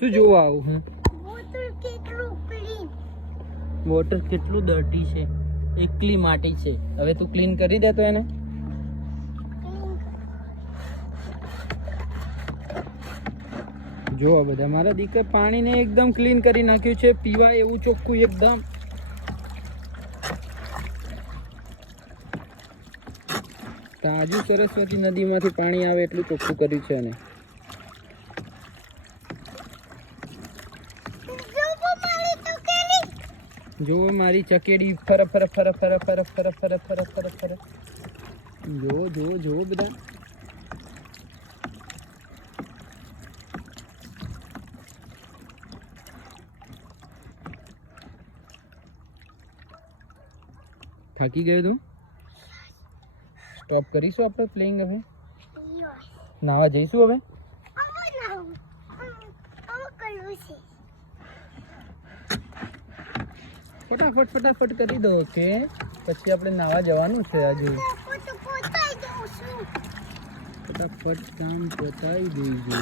શું જોવા આવું હું? વોટર કેટલું ડર્ટી છે, એકલી માટી છે. હવે તું ક્લીન કરી દે તો એને. જો બધા મારા દીકરા પાણીને એકદમ ક્લીન કરી નાખ્યું છે, પીવા એવું ચોખ્ખું એકદમ. તાજુ સરસ્વતી નદીમાંથી પાણી આવે એટલું ચોખ્ખું કર્યું છે. અને જો મારી ચકેડી ફર ફર ફર ફર ફર ફર ફર ફર ફર ફર. જો જો જો બધા. થાકી ગયો તું? સ્ટોપ કરીશું આપણે પ્લેઇંગ હવે? નાવા જઈશું હવે? ફટાફટ ફટાફટ કરી દો કે પછી આપણે નાવા જવાનું છે. હજુ ફટાફટ કામ પતાવી દઈજો.